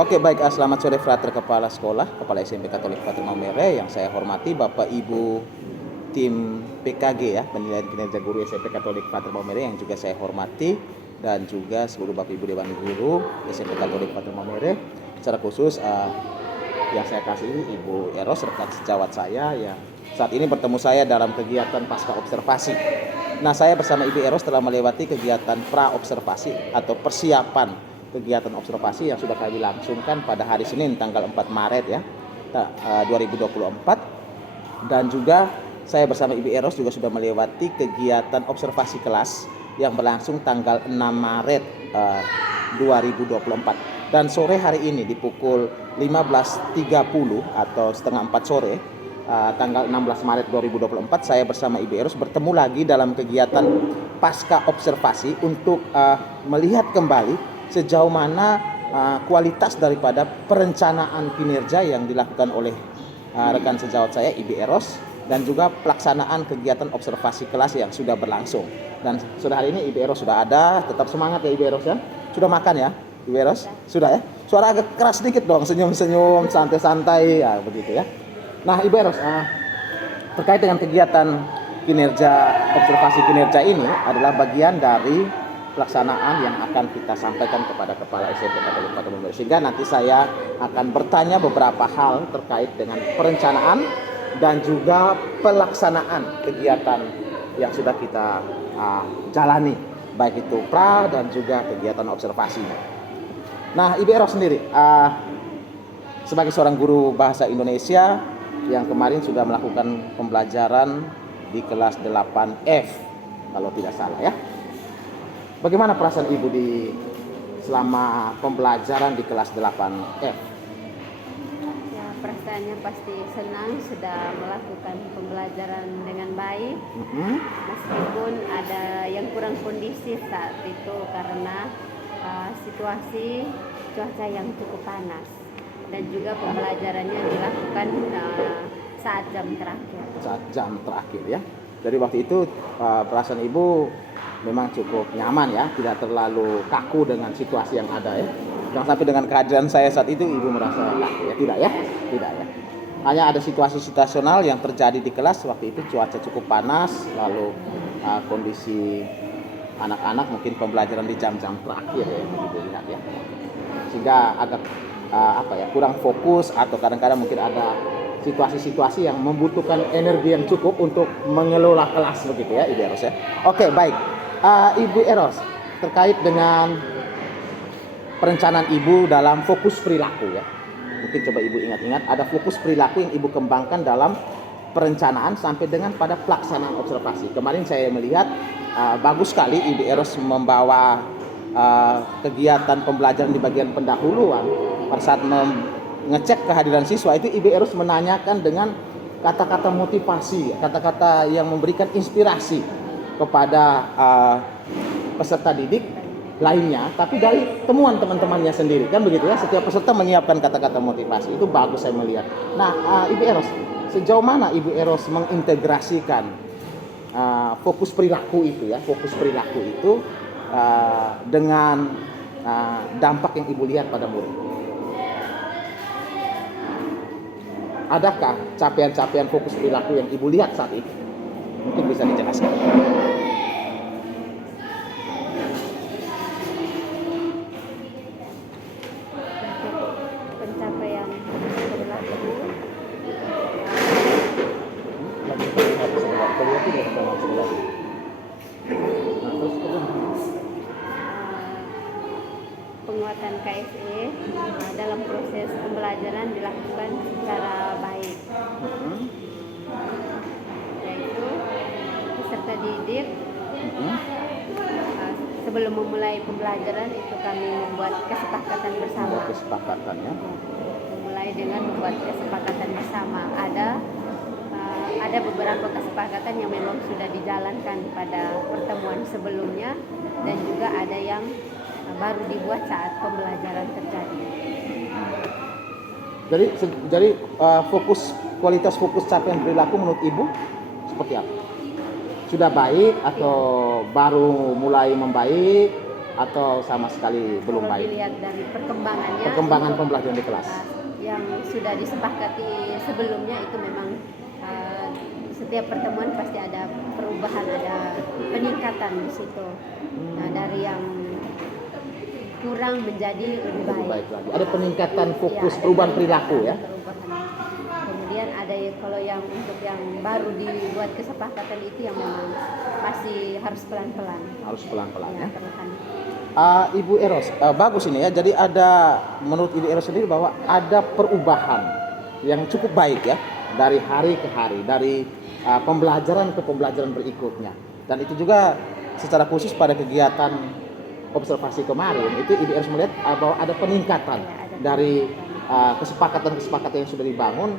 Oke, baik. Selamat sore Frater Kepala Sekolah, Kepala SMP Katolik Frater Maumere yang saya hormati, Bapak Ibu tim PKG ya, penilaian kinerja guru SMP Katolik Frater Maumere yang juga saya hormati, dan juga seluruh Bapak Ibu Dewan Guru SMP Katolik Frater Maumere. Secara khusus yang saya kasihi Ibu Eros rekan sejawat saya yang saat ini bertemu saya dalam kegiatan pasca observasi. Nah, saya bersama Ibu Eros telah melewati kegiatan pra-observasi atau persiapan kegiatan observasi yang sudah kami langsungkan pada hari Senin tanggal 4 Maret ya 2024, dan juga saya bersama Ibu Eros juga sudah melewati kegiatan observasi kelas yang berlangsung tanggal 6 Maret 2024, dan sore hari ini di pukul 15.30 atau setengah 4 sore tanggal 16 Maret 2024 saya bersama Ibu Eros bertemu lagi dalam kegiatan pasca observasi untuk melihat kembali sejauh mana kualitas daripada perencanaan kinerja yang dilakukan oleh rekan sejawat saya Ibu Eros, dan juga pelaksanaan kegiatan observasi kelas yang sudah berlangsung. Dan sudah hari ini Ibu Eros sudah ada, tetap semangat ya Ibu Eros ya. Sudah makan ya Ibu Eros? Sudah ya? Suara agak keras sedikit dong, senyum-senyum, santai-santai ya begitu ya. Nah Ibu Eros, terkait dengan kegiatan kinerja, observasi kinerja ini adalah bagian dari pelaksanaan yang akan kita sampaikan kepada Kepala SMP Katolik Frater Maumere, sehingga nanti saya akan bertanya beberapa hal terkait dengan perencanaan dan juga pelaksanaan kegiatan yang sudah kita jalani, baik itu pra dan juga kegiatan observasi. Nah Ibu Eros sendiri sebagai seorang guru bahasa Indonesia yang kemarin sudah melakukan pembelajaran di kelas 8F kalau tidak salah ya. Bagaimana perasaan Ibu selama pembelajaran di kelas 8F? Ya, perasaannya pasti senang sudah melakukan pembelajaran dengan baik. Meskipun ada yang kurang kondisi saat itu karena situasi cuaca yang cukup panas, dan juga pembelajarannya dilakukan saat jam terakhir. Saat jam terakhir ya. Jadi waktu itu perasaan Ibu memang cukup nyaman ya, tidak terlalu kaku dengan situasi yang ada ya. Jangan sampai dengan kehadiran saya saat itu Ibu merasa kaku ya, tidak ya, tidak ya. Hanya ada situasi situasional yang terjadi di kelas waktu itu, cuaca cukup panas, lalu kondisi anak-anak mungkin pembelajaran di jam-jam terakhir ya, Ibu lihat ya, sehingga agak kurang fokus, atau kadang-kadang mungkin ada situasi-situasi yang membutuhkan energi yang cukup untuk mengelola kelas begitu ya Ibu Eros ya. Oke, baik. Ibu Eros, terkait dengan perencanaan Ibu dalam fokus perilaku ya. Mungkin coba Ibu ingat-ingat, ada fokus perilaku yang Ibu kembangkan dalam perencanaan sampai dengan pada pelaksanaan observasi. Kemarin saya melihat bagus sekali Ibu Eros membawa kegiatan pembelajaran di bagian pendahuluan. Pada saat ngecek kehadiran siswa itu Ibu Eros menanyakan dengan kata-kata motivasi, kata-kata yang memberikan inspirasi kepada peserta didik lainnya, tapi dari temuan teman-temannya sendiri kan begitu ya. Setiap peserta menyiapkan kata-kata motivasi, itu bagus saya melihat. Nah Ibu Eros, sejauh mana Ibu Eros mengintegrasikan fokus perilaku itu ya, fokus perilaku itu dengan dampak yang Ibu lihat pada murid? Adakah capaian-capaian fokus perilaku yang Ibu lihat saat itu? Mungkin bisa dijelaskan. Pencapaian perilaku penguatan KSE dalam proses pembelajaran dilakukan secara baik, yaitu peserta didik sebelum memulai pembelajaran itu kami membuat kesepakatan bersama. Kesepakatannya Mulai dengan membuat kesepakatan bersama, ada beberapa kesepakatan yang memang sudah dijalankan pada pertemuan sebelumnya, dan juga ada yang baru dibuat saat pembelajaran terjadi. Jadi kualitas fokus capaian perilaku menurut Ibu seperti apa? Sudah baik atau baru mulai membaik? atau sama sekali belum Kalau baik? dilihat dari perkembangannya, Perkembangan untuk, pembelajaran di kelas. yang sudah disepakati sebelumnya itu memang setiap pertemuan pasti ada perubahan, ada peningkatan di situ. Nah, dari yang kurang menjadi lebih Lebih baik. baik lagi. Ada peningkatan fokus, Ada perubahan peningkatan, perilaku ya. perubahan. Kemudian ada kalau yang untuk yang baru dibuat kesepakatan itu yang memang masih harus pelan-pelan. Harus pelan-pelan ya. Perlahan. Ibu Eros, bagus ini ya. Jadi ada, menurut Ibu Eros sendiri bahwa ada perubahan yang cukup baik ya dari hari ke hari, dari pembelajaran ke pembelajaran berikutnya. Dan itu juga secara khusus pada kegiatan observasi kemarin itu Ibu Eros melihat bahwa ada peningkatan Ya, ada dari peningkatan. kesepakatan-kesepakatan yang sudah dibangun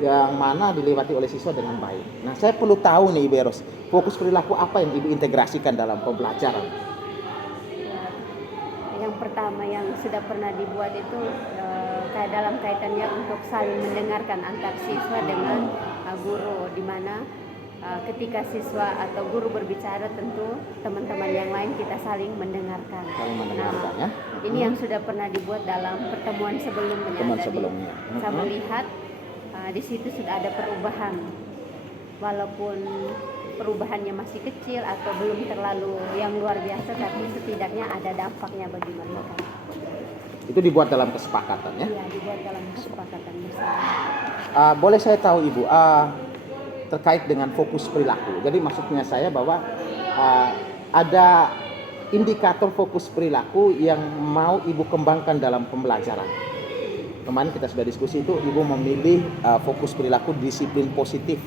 yang mana dilewati oleh siswa dengan baik. Nah, saya perlu tahu nih Ibu Eros, fokus perilaku apa yang Ibu integrasikan dalam pembelajaran? Yang pertama yang sudah pernah dibuat itu kayak dalam kaitannya untuk saling mendengarkan antar siswa dengan guru, di mana ketika siswa atau guru berbicara tentu teman-teman yang lain kita saling mendengarkan. Saling mendengarkan ya. Ini yang sudah pernah dibuat dalam pertemuan sebelumnya. Pertemuan Jadi, sebelumnya. saya melihat di situ sudah ada perubahan, walaupun perubahannya masih kecil atau belum terlalu yang luar biasa, tapi setidaknya ada dampaknya bagi mereka. Itu dibuat dalam kesepakatan ya. Iya, dibuat dalam kesepakatan bersama. Boleh saya tahu Ibu terkait dengan fokus perilaku. Jadi maksudnya saya bahwa ada indikator fokus perilaku yang mau Ibu kembangkan dalam pembelajaran. Kemarin kita sudah diskusi itu, Ibu memilih fokus perilaku disiplin positif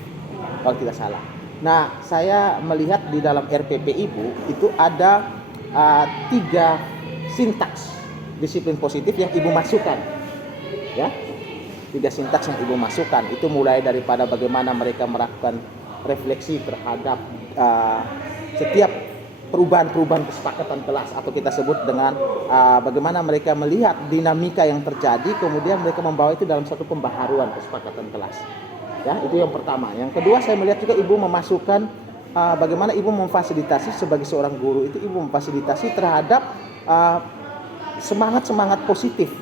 kalau tidak salah. Nah, saya melihat di dalam RPP Ibu itu ada 3 sintaks disiplin positif yang Ibu masukkan, ya. 3 sintaks yang Ibu masukkan itu mulai daripada bagaimana mereka melakukan refleksi terhadap setiap perubahan-perubahan kesepakatan kelas, atau kita sebut dengan bagaimana mereka melihat dinamika yang terjadi, kemudian mereka membawa itu dalam satu pembaharuan kesepakatan kelas. Ya, itu yang pertama. Yang kedua, saya melihat juga Ibu memasukkan bagaimana Ibu memfasilitasi sebagai seorang guru itu, Ibu memfasilitasi terhadap semangat-semangat positif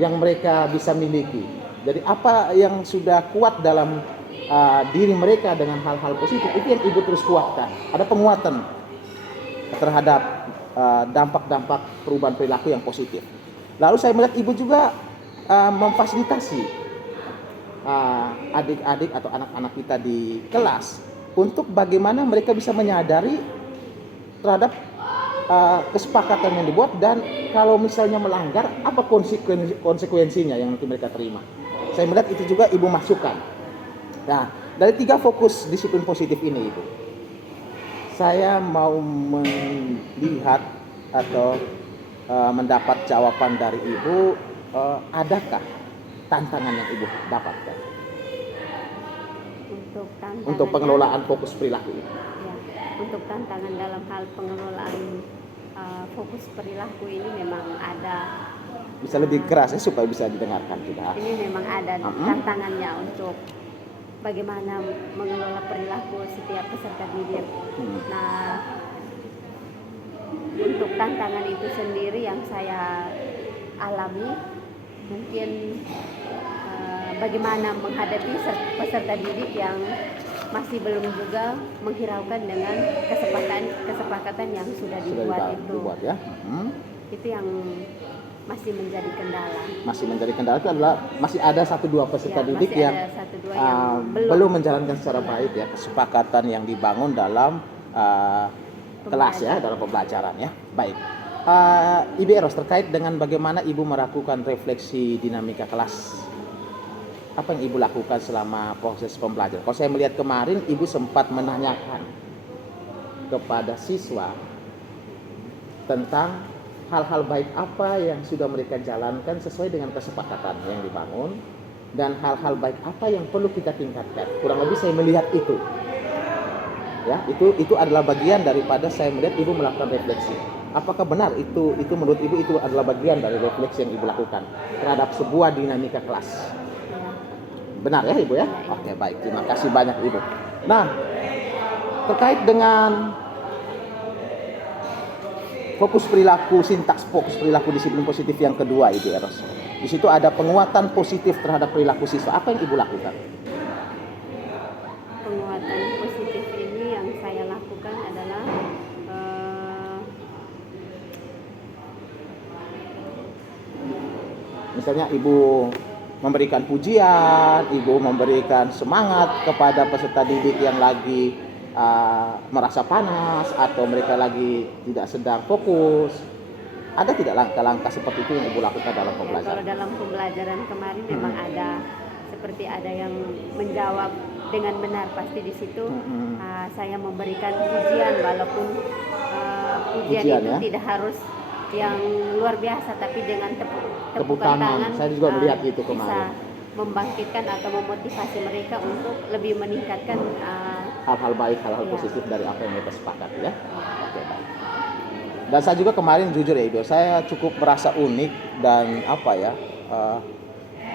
yang mereka bisa miliki. Jadi apa yang sudah kuat dalam diri mereka dengan hal-hal positif itu yang Ibu terus kuatkan. Ada penguatan terhadap dampak-dampak perubahan perilaku yang positif. Lalu saya melihat Ibu juga memfasilitasi adik-adik atau anak-anak kita di kelas untuk bagaimana mereka bisa menyadari terhadap kesepakatan yang dibuat, dan kalau misalnya melanggar apa konsekuensinya yang nanti mereka terima. Saya melihat itu juga Ibu masukkan. Nah, dari 3 fokus disiplin positif ini Ibu, saya mau melihat atau mendapat jawaban dari Ibu, adakah tantangan yang Ibu dapatkan untuk pengelolaan fokus perilaku ini? Ya, untuk tantangan dalam hal pengelolaan fokus perilaku ini memang ada. Bisa lebih keras ya supaya bisa didengarkan juga. Ini memang ada tantangannya untuk bagaimana mengelola perilaku setiap peserta didik. Nah, untuk tantangan itu sendiri yang saya alami, mungkin bagaimana menghadapi peserta didik yang masih belum juga menghiraukan dengan kesepakatan yang sudah dibuat itu. Ya. Itu yang masih menjadi kendala. Masih menjadi kendala itu adalah masih ada 1-2 peserta didik yang belum menjalankan secara baik ya kesepakatan yang dibangun dalam kelas ya, dalam pembelajaran ya. Baik. Ibu Eros, terkait dengan bagaimana Ibu melakukan refleksi dinamika kelas, apa yang Ibu lakukan selama proses pembelajaran? Kalau saya melihat kemarin Ibu sempat menanyakan kepada siswa tentang hal-hal baik apa yang sudah mereka jalankan sesuai dengan kesepakatan yang dibangun, dan hal-hal baik apa yang perlu kita tingkatkan. Kurang lebih saya melihat itu. Ya, itu adalah bagian daripada saya melihat Ibu melakukan refleksi. Apakah benar itu menurut Ibu itu adalah bagian dari refleksi yang Ibu lakukan terhadap sebuah dinamika kelas? Benar ya Ibu ya? Oke, baik. Terima kasih banyak Ibu. Nah, terkait dengan fokus perilaku sintaks, fokus perilaku disiplin positif yang kedua, Ibu Eros. Di situ ada penguatan positif terhadap perilaku siswa. Apa yang Ibu lakukan? Penguatan positif ini yang saya lakukan adalah Misalnya Ibu memberikan pujian, Ibu memberikan semangat kepada peserta didik yang lagi merasa panas atau mereka lagi tidak sedang fokus. Ada tidak langkah-langkah seperti itu yang Ibu lakukan dalam ya, pembelajaran? kalau dalam pembelajaran kemarin memang ada seperti ada yang menjawab dengan benar, pasti di situ saya memberikan pujian, walaupun pujian itu ya? tidak harus yang luar biasa, tapi dengan Tepuk tepukan tangan. tangan Saya juga melihat itu bisa kemarin. membangkitkan atau memotivasi mereka untuk lebih meningkatkan Hal-hal baik, hal-hal ya. positif dari apa yang mereka sepakati ya. Oke, baik. Dan saya juga kemarin jujur ya Ibu, saya cukup merasa unik dan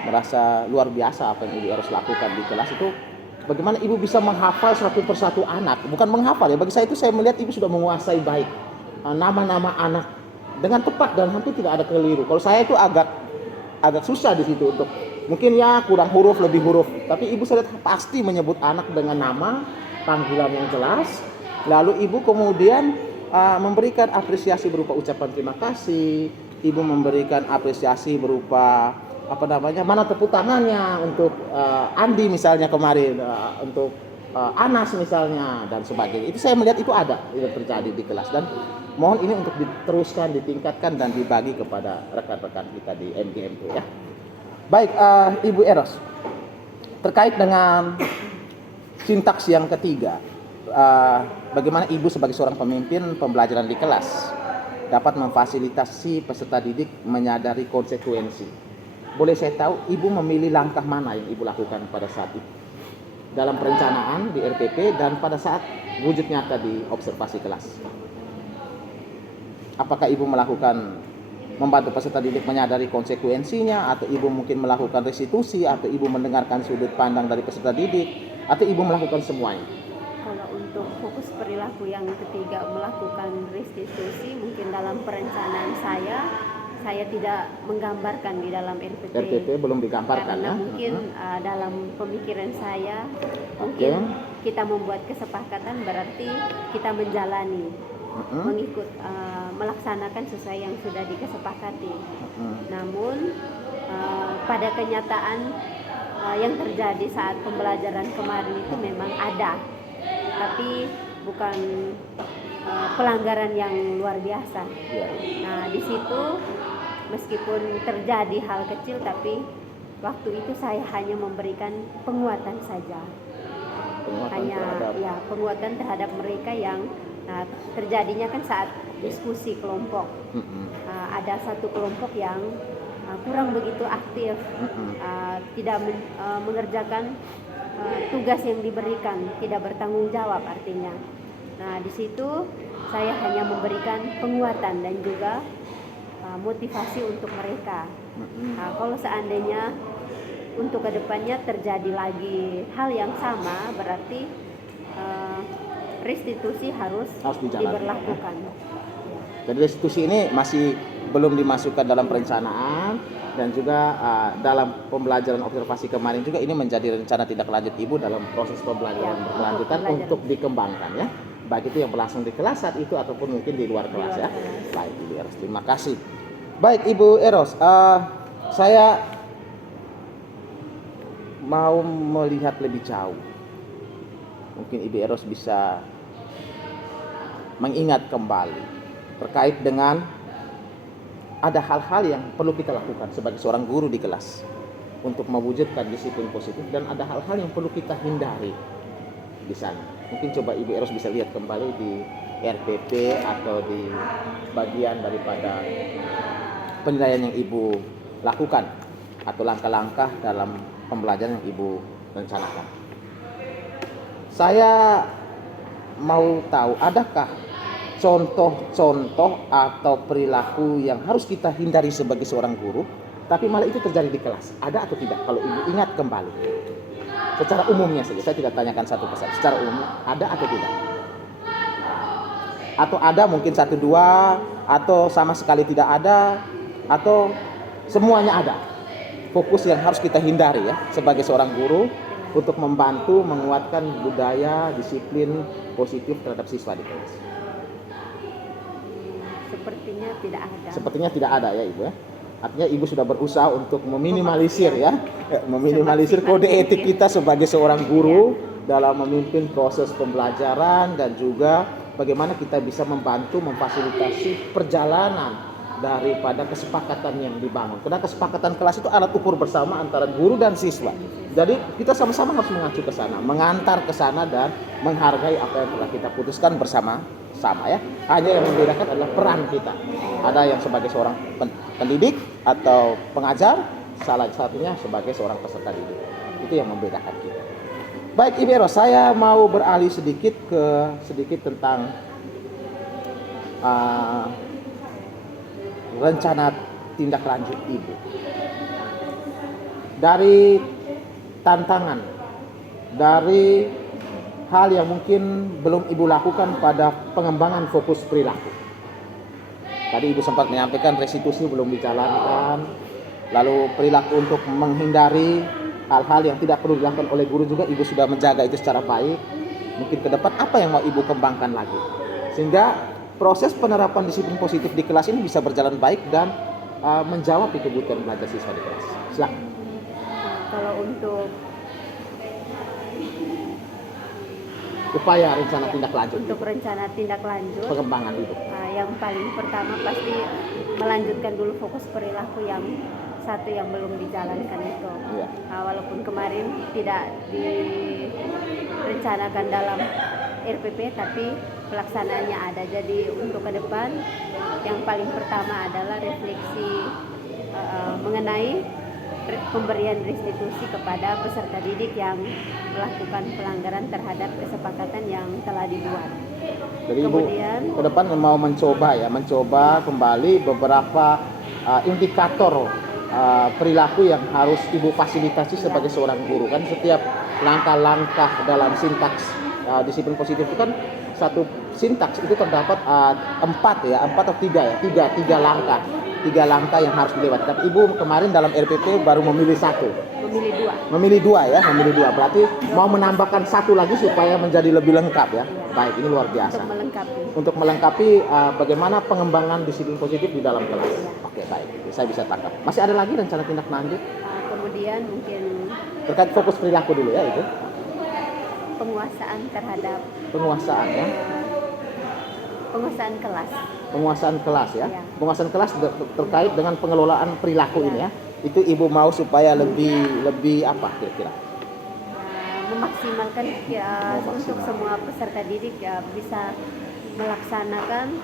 merasa luar biasa apa yang Ibu harus lakukan di kelas itu. Bagaimana Ibu bisa menghafal satu persatu anak? Bukan menghafal ya, bagi saya itu saya melihat Ibu sudah menguasai baik nama-nama anak dengan tepat dan hampir tidak ada keliru. Kalau saya itu agak susah di situ untuk mungkin ya kurang huruf lebih huruf, tapi Ibu saya lihat pasti menyebut anak dengan nama, panggilan yang jelas. Lalu Ibu kemudian memberikan apresiasi berupa ucapan terima kasih. Ibu memberikan apresiasi berupa mana tepuk tangannya untuk Andi misalnya kemarin, untuk Anas misalnya dan sebagainya. Itu saya melihat itu ada yang terjadi di kelas dan mohon ini untuk diteruskan, ditingkatkan dan dibagi kepada rekan-rekan kita di MGM ya. Baik, Ibu Eros, terkait dengan sintaks yang ketiga, bagaimana Ibu sebagai seorang pemimpin pembelajaran di kelas dapat memfasilitasi peserta didik menyadari konsekuensi. Boleh saya tahu Ibu memilih langkah mana yang Ibu lakukan pada saat itu? Dalam perencanaan di RPP dan pada saat wujud nyata di observasi kelas. Apakah Ibu melakukan membantu peserta didik menyadari konsekuensinya, atau Ibu mungkin melakukan restitusi, atau Ibu mendengarkan sudut pandang dari peserta didik, atau Ibu melakukan semuanya? Kalau untuk fokus perilaku yang ketiga, melakukan restitusi, mungkin dalam perencanaan saya tidak menggambarkan di dalam RPP belum digambarkan karena ya? mungkin dalam pemikiran saya mungkin kita membuat kesepakatan berarti kita menjalani, mengikut melaksanakan sesuai yang sudah dikesepakati. Namun pada kenyataan yang terjadi saat pembelajaran kemarin itu memang ada, tapi bukan pelanggaran yang luar biasa. Nah, di situ meskipun terjadi hal kecil, tapi waktu itu saya hanya memberikan penguatan saja. Penguatan terhadap mereka yang terjadinya kan saat diskusi kelompok. Ada satu kelompok yang kurang begitu aktif, tidak mengerjakan tugas yang diberikan, tidak bertanggung jawab artinya. Nah, di situ saya hanya memberikan penguatan dan juga motivasi untuk mereka. Kalau seandainya untuk kedepannya terjadi lagi hal yang sama, berarti restitusi harus diberlakukan. Jadi restitusi ini masih belum dimasukkan dalam perencanaan dan juga dalam pembelajaran observasi kemarin juga ini menjadi rencana tindak lanjut Ibu dalam proses pembelajaran berkelanjutan untuk dikembangkan ya. Baik itu yang berlangsung di kelas saat itu ataupun mungkin di luar kelas ya. Baik Ibu Eros, terima kasih. Baik Ibu Eros, saya mau melihat lebih jauh. Mungkin Ibu Eros bisa mengingat kembali terkait dengan ada hal-hal yang perlu kita lakukan sebagai seorang guru di kelas untuk mewujudkan disiplin positif, dan ada hal-hal yang perlu kita hindari di sana. Mungkin coba Ibu Eros bisa lihat kembali di RPP atau di bagian daripada penilaian yang Ibu lakukan atau langkah-langkah dalam pembelajaran yang Ibu rencanakan. Saya mau tahu, adakah contoh-contoh atau perilaku yang harus kita hindari sebagai seorang guru, tapi malah itu terjadi di kelas? Ada atau tidak? Kalau Ibu ingat kembali, secara umumnya saja, saya tidak tanyakan satu persatu, secara umumnya ada atau tidak? Atau ada mungkin 1-2 atau sama sekali tidak ada, atau semuanya ada. Fokus yang harus kita hindari ya sebagai seorang guru untuk membantu menguatkan budaya disiplin positif terhadap siswa di kelas. Sepertinya tidak ada. Sepertinya tidak ada ya Ibu ya. Artinya Ibu sudah berusaha untuk meminimalisir ya, meminimalisir kode etik kita sebagai seorang guru dalam memimpin proses pembelajaran dan juga bagaimana kita bisa membantu memfasilitasi perjalanan daripada kesepakatan yang dibangun. Karena kesepakatan kelas itu alat ukur bersama antara guru dan siswa. Jadi kita sama-sama harus mengacu ke sana, mengantar ke sana dan menghargai apa yang telah kita putuskan bersama-sama ya. Hanya yang membedakan adalah peran kita. Ada yang sebagai seorang pendidik atau pengajar, salah satunya sebagai seorang peserta didik. Itu yang membedakan kita. Baik Ibu Eros, saya mau beralih sedikit tentang rencana tindak lanjut Ibu. Dari tantangan, dari hal yang mungkin belum Ibu lakukan pada pengembangan fokus perilaku. Tadi Ibu sempat menyampaikan restitusi belum dijalankan, lalu perilaku untuk menghindari hal-hal yang tidak perlu dilakukan oleh guru juga Ibu sudah menjaga itu secara baik. Mungkin ke depan apa yang mau Ibu kembangkan lagi, sehingga proses penerapan disiplin positif di kelas ini bisa berjalan baik dan menjawab kebutuhan belajar siswa di kelas. Silakan. Kalau untuk Upaya rencana tindak lanjut. Untuk rencana tindak lanjut, pengembangan itu. Yang paling pertama pasti melanjutkan dulu fokus perilaku yang satu yang belum dijalankan itu. Iya. Walaupun kemarin tidak direncanakan dalam RPP, tapi pelaksanaannya ada. Jadi untuk ke depan yang paling pertama adalah refleksi mengenai pemberian restitusi kepada peserta didik yang melakukan pelanggaran terhadap kesepakatan yang telah dibuat. Jadi kemudian Ibu ke depan mau mencoba kembali beberapa indikator perilaku yang harus Ibu fasilitasi sebagai seorang guru. Kan setiap langkah-langkah dalam sintaks disiplin positif itu kan satu sintaks itu terdapat empat atau tiga langkah yang harus dilewati. Tapi Ibu kemarin dalam RPP baru memilih memilih dua. Berarti mau menambahkan satu lagi supaya menjadi lebih lengkap ya. Baik, ini luar biasa. Untuk melengkapi bagaimana pengembangan disiplin positif di dalam kelas. Oke, baik. Saya bisa tangkap. Masih ada lagi rencana tindak lanjut? Kemudian mungkin terkait fokus perilaku dulu ya itu. Penguasaan ya. Penguasaan kelas ya. Penguasaan kelas terkait dengan pengelolaan perilaku ini ya. Itu Ibu mau supaya lebih apa kira-kira? Memaksimalkan untuk semua peserta didik bisa melaksanakan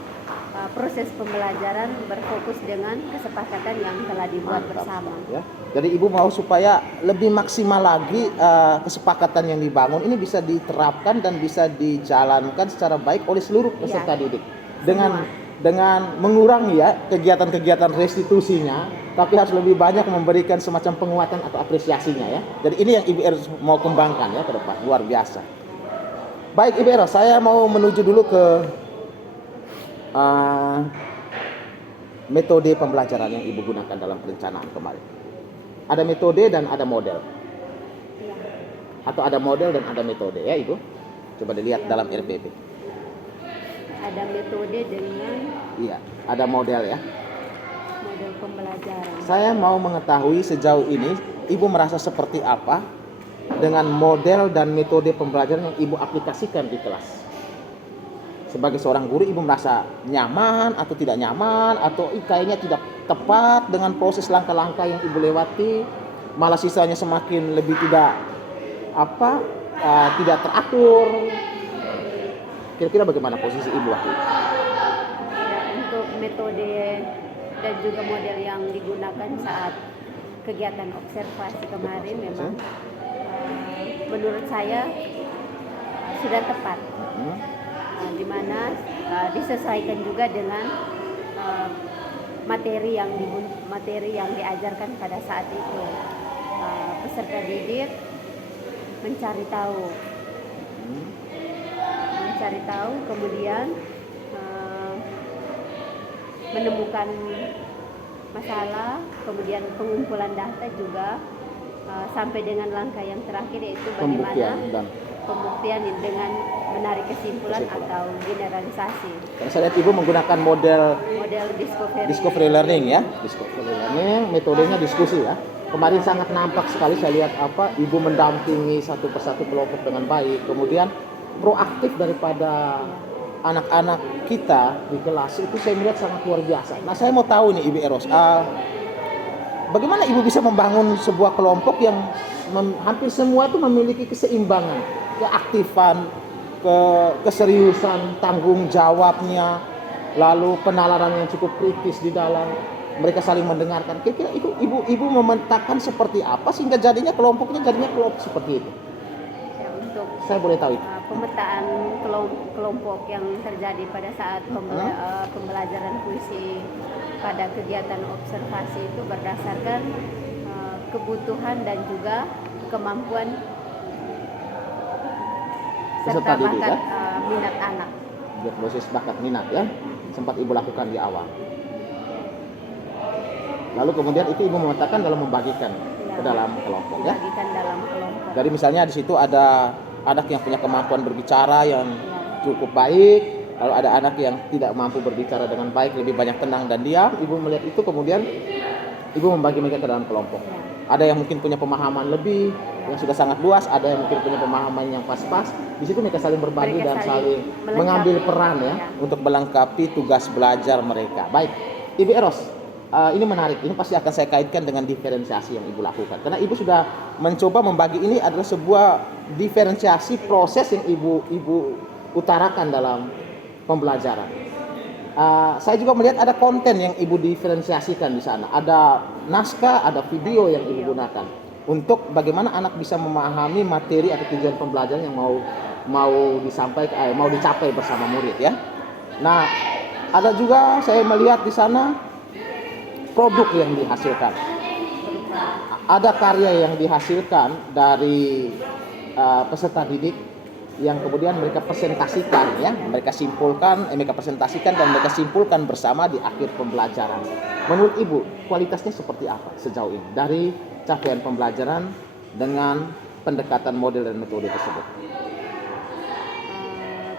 proses pembelajaran berfokus dengan kesepakatan yang telah dibuat bersama. Ya. Jadi Ibu mau supaya lebih maksimal lagi kesepakatan yang dibangun ini bisa diterapkan dan bisa dijalankan secara baik oleh seluruh peserta didik dengan mengurangi ya kegiatan-kegiatan restitusinya, tapi harus lebih banyak memberikan semacam penguatan atau apresiasinya ya. Jadi ini yang Ibu Eros mau kembangkan ya ke depan, luar biasa. Baik Ibu Eros, saya mau menuju dulu ke metode pembelajaran yang Ibu gunakan dalam perencanaan kemarin. Ada metode dan ada model. Atau ada model dan ada metode ya Ibu. Coba dilihat dalam RPP. Ada metode dengan ada model ya. Model pembelajaran. Saya mau mengetahui sejauh ini Ibu merasa seperti apa dengan model dan metode pembelajaran yang Ibu aplikasikan di kelas. Sebagai seorang guru Ibu merasa nyaman atau tidak nyaman, atau kayaknya tidak tepat dengan proses langkah-langkah yang Ibu lewati, malah sisanya semakin lebih tidak teratur. Kira-kira bagaimana posisi Ibu waktu itu? Untuk metode dan juga model yang digunakan saat kegiatan observasi kemarin memang menurut saya sudah tepat. Di mana disesuaikan juga dengan materi yang diajarkan pada saat itu. Peserta didik mencari tahu, kemudian menemukan masalah, kemudian pengumpulan data juga, sampai dengan langkah yang terakhir yaitu bagaimana pembuktian dengan menarik kesimpulan atau generalisasi. Saya lihat Ibu menggunakan model discovery learning ya. Discovery learning, metodenya diskusi ya. Kemarin sangat nampak sekali saya lihat Ibu mendampingi satu persatu kelompok dengan baik. Kemudian proaktif daripada anak-anak kita di kelas itu saya melihat sangat luar biasa. Nah, saya mau tahu nih Ibu Eros, bagaimana Ibu bisa membangun sebuah kelompok yang hampir semua itu memiliki keseimbangan, keaktifan, keseriusan, tanggung jawabnya, lalu penalaran yang cukup kritis di dalam, mereka saling mendengarkan. Kira-kira itu Ibu memetakan seperti apa sehingga jadinya kelompok seperti itu? Ya, untuk saya boleh tahu itu. Pemetaan kelompok yang terjadi pada saat pembelajaran puisi pada kegiatan observasi itu berdasarkan kebutuhan dan juga kemampuan serta bakat minat anak. Berbasis bakat minat ya, sempat Ibu lakukan di awal. Lalu kemudian itu Ibu memetakan dalam membagikan ke dalam kelompok ya. Membagikan dalam kelompok. Jadi misalnya di situ ada anak yang punya kemampuan berbicara yang cukup baik, lalu ada anak yang tidak mampu berbicara dengan baik, lebih banyak tenang dan diam. Ibu melihat itu kemudian Ibu membagi mereka ke dalam kelompok. Ada yang mungkin punya pemahaman lebih, yang sudah sangat luas, ada yang mungkin punya pemahaman yang pas-pas. Di situ mereka saling berbagi dan saling mengambil peran ya untuk melengkapi tugas belajar mereka. Baik, Ibu Eros, ini menarik. Ini pasti akan saya kaitkan dengan diferensiasi yang Ibu lakukan. Karena Ibu sudah mencoba membagi ini adalah sebuah diferensiasi proses yang Ibu utarakan dalam pembelajaran. Saya juga melihat ada konten yang Ibu diferensiasikan di sana. Ada naskah, ada video yang Ibu gunakan untuk bagaimana anak bisa memahami materi atau tujuan pembelajaran yang mau disampaikan, mau dicapai bersama murid ya. Nah, ada juga saya melihat di sana produk yang dihasilkan. Ada karya yang dihasilkan dari peserta didik yang kemudian mereka presentasikan ya, mereka presentasikan dan mereka simpulkan bersama di akhir pembelajaran. Menurut Ibu, kualitasnya seperti apa sejauh ini dari capaian pembelajaran dengan pendekatan model dan metode tersebut?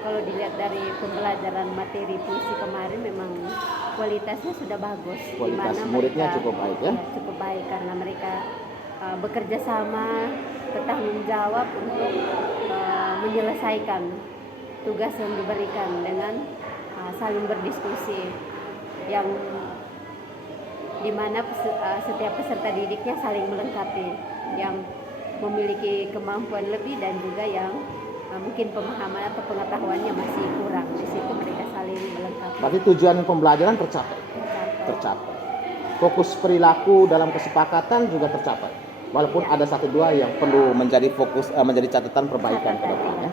Kalau dilihat dari pembelajaran materi puisi kemarin memang kualitasnya sudah bagus. Kualitas muridnya cukup baik ya? Cukup baik karena mereka bekerja sama, bertanggung jawab untuk menyelesaikan tugas yang diberikan dengan saling berdiskusi yang dimana setiap peserta didiknya saling melengkapi, yang memiliki kemampuan lebih dan juga yang mungkin pemahaman atau pengetahuannya masih kurang. Di situ mereka saling melengkapi. Tapi tujuan pembelajaran tercapai. Fokus perilaku dalam kesepakatan juga tercapai. Walaupun ada satu dua yang perlu menjadi menjadi catatan perbaikan ke depannya.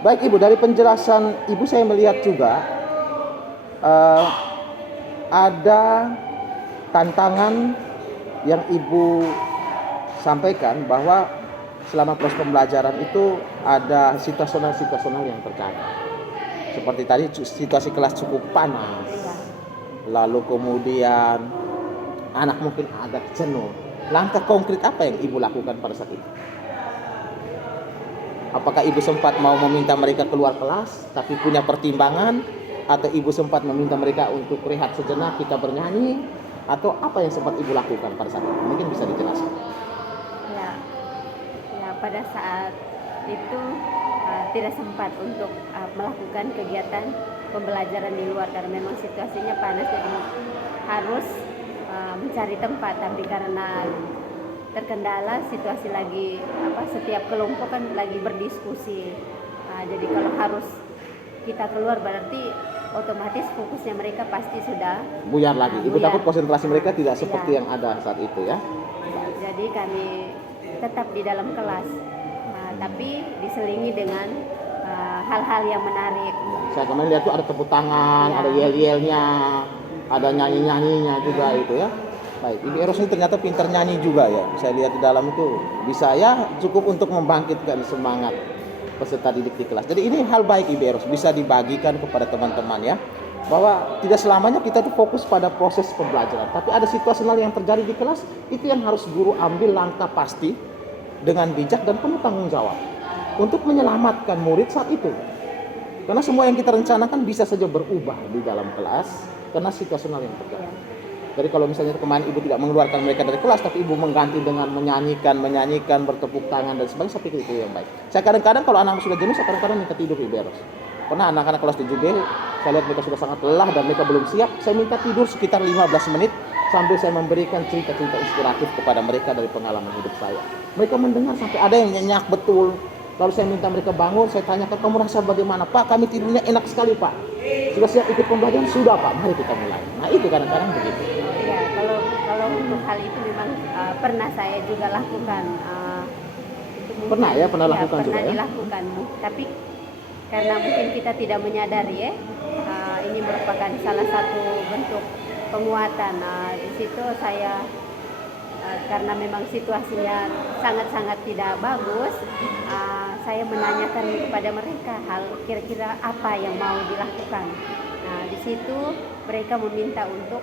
Baik Ibu, dari penjelasan Ibu saya melihat juga ada tantangan yang Ibu sampaikan bahwa selama proses pembelajaran itu ada situasional yang terjadi. Seperti tadi situasi kelas cukup panas. Lalu kemudian anak mungkin agak jenuh. Langkah konkret apa yang Ibu lakukan pada saat itu? Apakah Ibu sempat mau meminta mereka keluar kelas tapi punya pertimbangan, atau Ibu sempat meminta mereka untuk rehat sejenak, kita bernyanyi, atau apa yang sempat Ibu lakukan pada saat itu? Mungkin bisa dijelaskan. Ya, pada saat itu tidak sempat untuk melakukan kegiatan pembelajaran di luar karena memang situasinya panas, jadi harus mencari tempat. Tapi karena terkendala situasi lagi setiap kelompok kan lagi berdiskusi, jadi kalau harus kita keluar berarti otomatis fokusnya mereka pasti sudah buyar lagi. Ibu takut konsentrasi mereka tidak seperti yang ada saat itu ya. Jadi kami tetap di dalam kelas, tapi diselingi dengan hal-hal yang menarik. Saya kemarin lihat tuh ada tepuk tangan, ada yel-yelnya, ada nyanyi-nyanyinya juga itu ya. Baik, Ibu Eros ini ternyata pintar nyanyi juga ya. Saya lihat di dalam itu bisa ya, cukup untuk membangkitkan semangat peserta didik di kelas. Jadi ini hal baik Ibu Eros, bisa dibagikan kepada teman-teman ya. bahwa tidak selamanya kita tuh fokus pada proses pembelajaran, tapi ada situasional yang terjadi di kelas, itu yang harus guru ambil langkah pasti dengan bijak dan penuh tanggung jawab untuk menyelamatkan murid saat itu. Karena semua yang kita rencanakan bisa saja berubah di dalam kelas karena situasional yang terjadi. Jadi kalau misalnya kemarin ibu tidak mengeluarkan mereka dari kelas, tapi ibu mengganti dengan menyanyikan, bertepuk tangan dan sebagainya, saya pikir itu yang baik. Saya kadang-kadang kalau anak sudah jenuh, saya kadang-kadang minta tidur Ibu Eros. Pernah anak-anak kelas 7B, saya lihat mereka sudah sangat lelah dan mereka belum siap, saya minta tidur sekitar 15 menit sambil saya memberikan cerita-cerita inspiratif kepada mereka dari pengalaman hidup saya. Mereka mendengar sampai ada yang nyenyak betul. Lalu saya minta mereka bangun, saya tanyakan, kamu rasa bagaimana? Pak, kami tidurnya enak sekali Pak. Sudah siap ikut pembelajaran? Sudah Pak, mari kita mulai. Nah itu kadang-kadang begitu. Ya, kalau untuk hal itu memang pernah saya juga lakukan. Pernah lakukan juga ya? Dilakukan, tapi karena mungkin kita tidak menyadari ya, ini merupakan salah satu bentuk penguatan. Di situ saya karena memang situasinya sangat-sangat tidak bagus, saya menanyakan kepada mereka hal kira-kira apa yang mau dilakukan. Nah, di situ mereka meminta untuk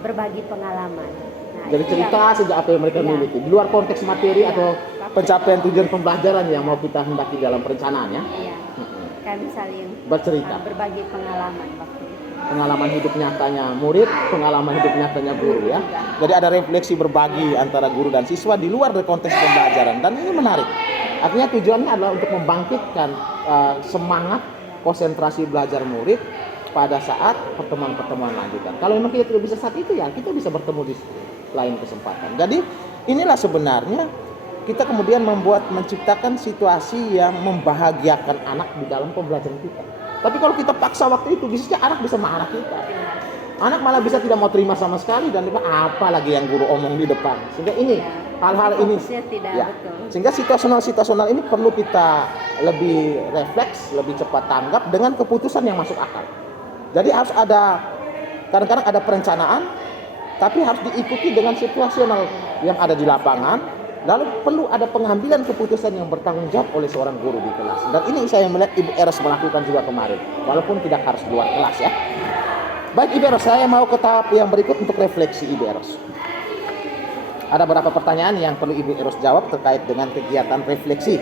berbagi pengalaman. Nah, jadi cerita saja apa yang mereka miliki di luar konteks materi atau pencapaian tujuan pembelajaran yang mau kita hendaki dalam perencanaan ya. Iya. Kami saling bercerita, berbagi pengalaman waktu itu. Pengalaman hidup nyatanya murid, pengalaman hidup nyatanya guru ya. Jadi ada refleksi berbagi antara guru dan siswa di luar dari konteks pembelajaran, dan ini menarik. Artinya tujuannya adalah untuk membangkitkan semangat konsentrasi belajar murid pada saat pertemuan-pertemuan lanjutan. Kalau memang kita tidak bisa saat itu ya kita bisa bertemu di lain kesempatan. Jadi inilah sebenarnya kita kemudian menciptakan situasi yang membahagiakan anak di dalam pembelajaran kita. Tapi kalau kita paksa waktu itu, bisa anak bisa marah kita. Anak malah bisa tidak mau terima sama sekali dan apa lagi yang guru omong di depan. Sehingga ini hal-hal ini ya. Sehingga situasional ini perlu kita lebih refleks, lebih cepat tanggap dengan keputusan yang masuk akal. Jadi harus ada, kadang-kadang ada perencanaan, tapi harus diikuti dengan situasional yang ada di lapangan. Lalu perlu ada pengambilan keputusan yang bertanggung jawab oleh seorang guru di kelas. Dan ini saya melihat Ibu Eros melakukan juga kemarin, walaupun tidak harus luar kelas ya. Baik Ibu Eros, saya mau ke tahap yang berikut untuk refleksi Ibu Eros. Ada beberapa pertanyaan yang perlu Ibu Eros jawab terkait dengan kegiatan refleksi.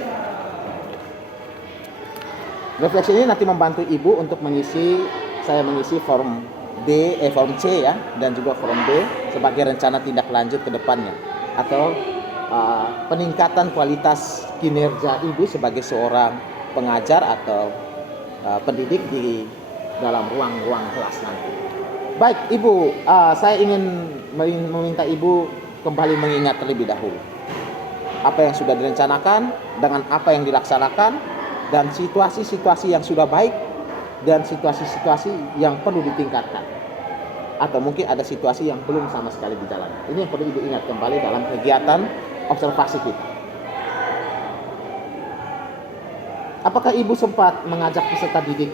Refleksi ini nanti membantu Ibu untuk saya mengisi form form C ya, dan juga form B sebagai rencana tindak lanjut ke depannya, atau peningkatan kualitas kinerja Ibu sebagai seorang pengajar atau pendidik di dalam ruang-ruang kelas nanti. Baik Ibu, saya ingin meminta Ibu kembali mengingat terlebih dahulu apa yang sudah direncanakan dengan apa yang dilaksanakan, dan situasi-situasi yang sudah baik dan situasi-situasi yang perlu ditingkatkan, atau mungkin ada situasi yang belum sama sekali dijalankan. Ini yang perlu Ibu ingat kembali dalam kegiatan observasi kita. Apakah Ibu sempat mengajak peserta didik